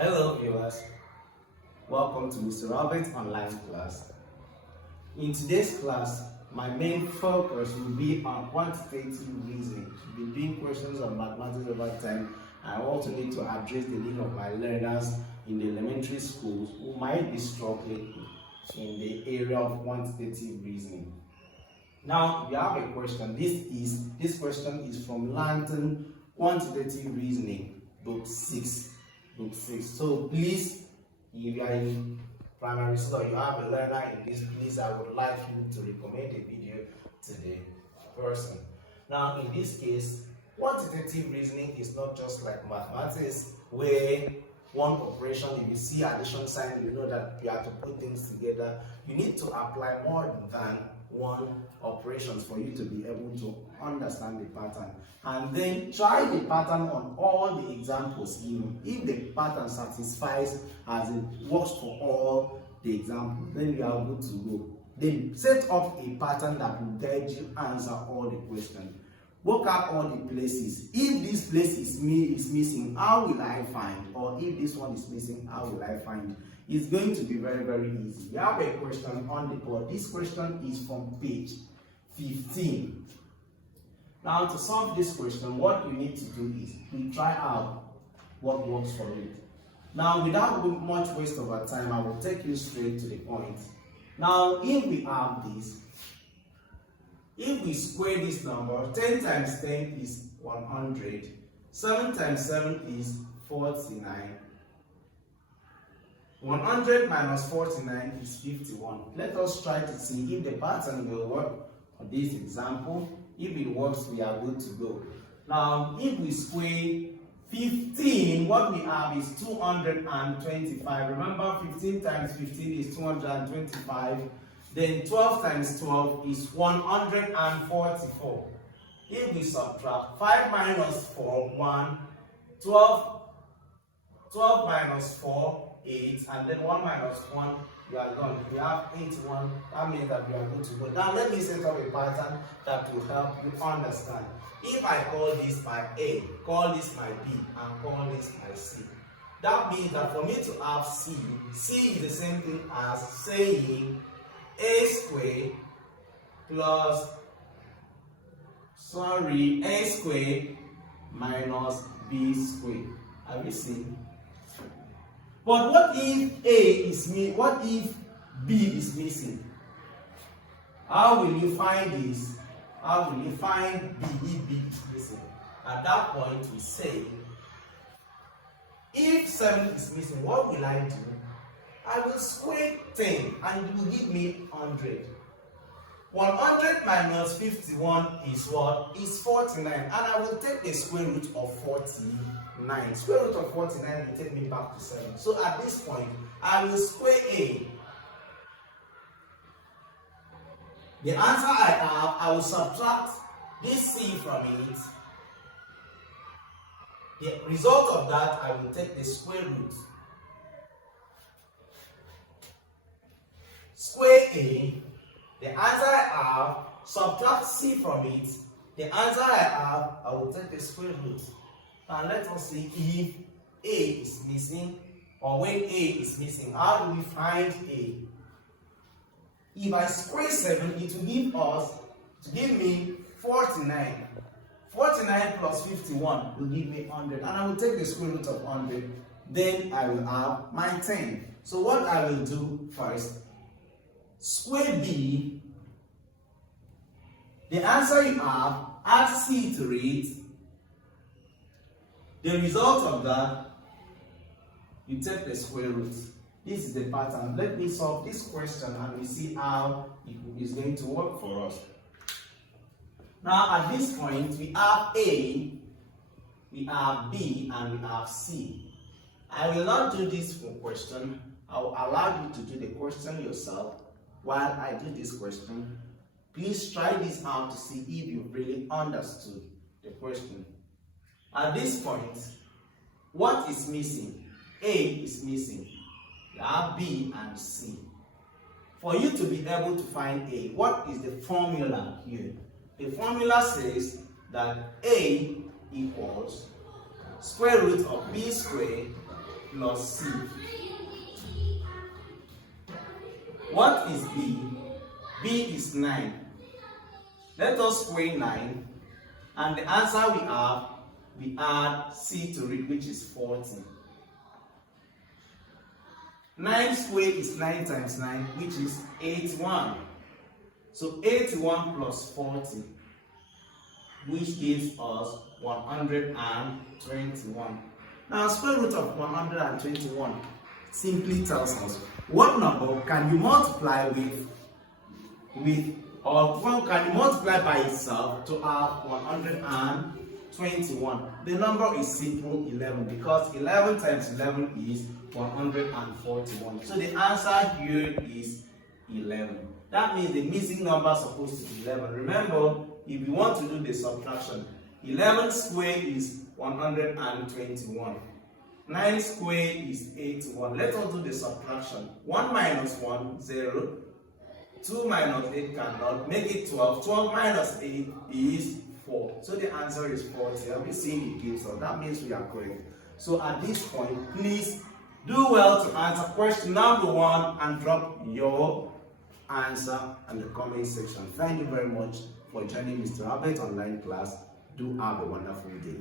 Hello viewers, welcome to Mr. Robert's online class. In today's class, my main focus will be on quantitative reasoning. We've been doing questions on mathematics over time. I also need to address the need of my learners in the elementary schools who might be struggling in the area of quantitative reasoning. Now, we have a question. This question is from Lantern Quantitative Reasoning, Book 6. So please, if you are in primary school or you have a learner in this, please, I would like you to recommend a video to the person. Now, in this case, quantitative reasoning is not just like mathematics, where one operation, if you see addition sign, you know that you have to put things together. You need to apply more than one operations for you to be able to understand the pattern, and then try the pattern on all the examples given. If the pattern satisfies as it works for all the examples, then you are good to go. Then set up a pattern that will guide you answer all the questions. Work out all the places. If this place is missing, how will I find? Or if this one is missing, how will I find? It's going to be very, very easy. You have a question on the board. This question is from page 15. Now, to solve this question, what you need to do is to try out what works for it. Now, without much waste of our time, I will take you straight to the point. Now, if we have this, if we square this number, 10 times 10 is 100, 7 times 7 is 49. 100 minus 49 is 51. Let us try to see if the pattern will work on this example. If it works, we are good to go. Now, if we square 15, what we have is 225. Remember, 15 times 15 is 225. Then 12 times 12 is 144. If we subtract 5 minus 4, 1, 12 minus 4, 8, and then 1 minus 1, we are done. We have 81. That means that we are good to go. Now let me set up a pattern that will help you understand. If I call this my A, call this my B, and call this my C, that means that for me to have C is the same thing as saying A squared plus, A squared minus B squared. Have you seen? But what if what if B is missing? How will you find this? How will you find B if B is missing? At that point, we say, if 7 is missing, what will I do? I will square 10 and it will give me 100. 100 minus 51 is what? Is 49. And I will take the square root of 49. Square root of 49 will take me back to 7. So at this point, I will square A. The answer I have, I will subtract this C from it. The result of that, I will take the square root. Square A. The answer I have, subtract C from it. The answer I have, I will take the square root. And let us see if A is missing, or when A is missing, how do we find A? If I square 7, it will give me 49. 49 plus 51 will give me 100. And I will take the square root of 100. Then I will have my 10. So what I will do first, square B, the answer you have, add C to it. The result of that, you take the square root. This is the pattern. Let me solve this question and we see how it is going to work for us. Now at this point, we have A, we have B, and we have C. I will not do this for question. I will allow you to do the question yourself while I do this question. Please try this out to see if you really understood the question. At this point, what is missing? A is missing. You have B and C. For you to be able to find A, what is the formula here? The formula says that A equals square root of B squared plus C. What is B? B is 9. Let us square 9, and the answer we add C to it, which is 40. 9 squared is 9 times 9, which is 81. So 81 plus 40, which gives us 121. Now, square root of 121 simply tells us what number can you multiply or can you multiply by itself to have 121. The number is simple 11, because 11 times 11 is 141. So the answer here is 11. That means the missing number is supposed to be 11. Remember, if you want to do the subtraction, 11 squared is 121. 9 squared is 81. Let us do the subtraction. 1 minus 1, 0. 2 minus 8 cannot. Make it 12. 12 minus 8 is 4. So the answer is 40. Have you seen it gives us? That means we are correct. So at this point, please do well to answer question number 1 and drop your answer in the comment section. Thank you very much for joining Mr. Albert online class. Do have a wonderful day.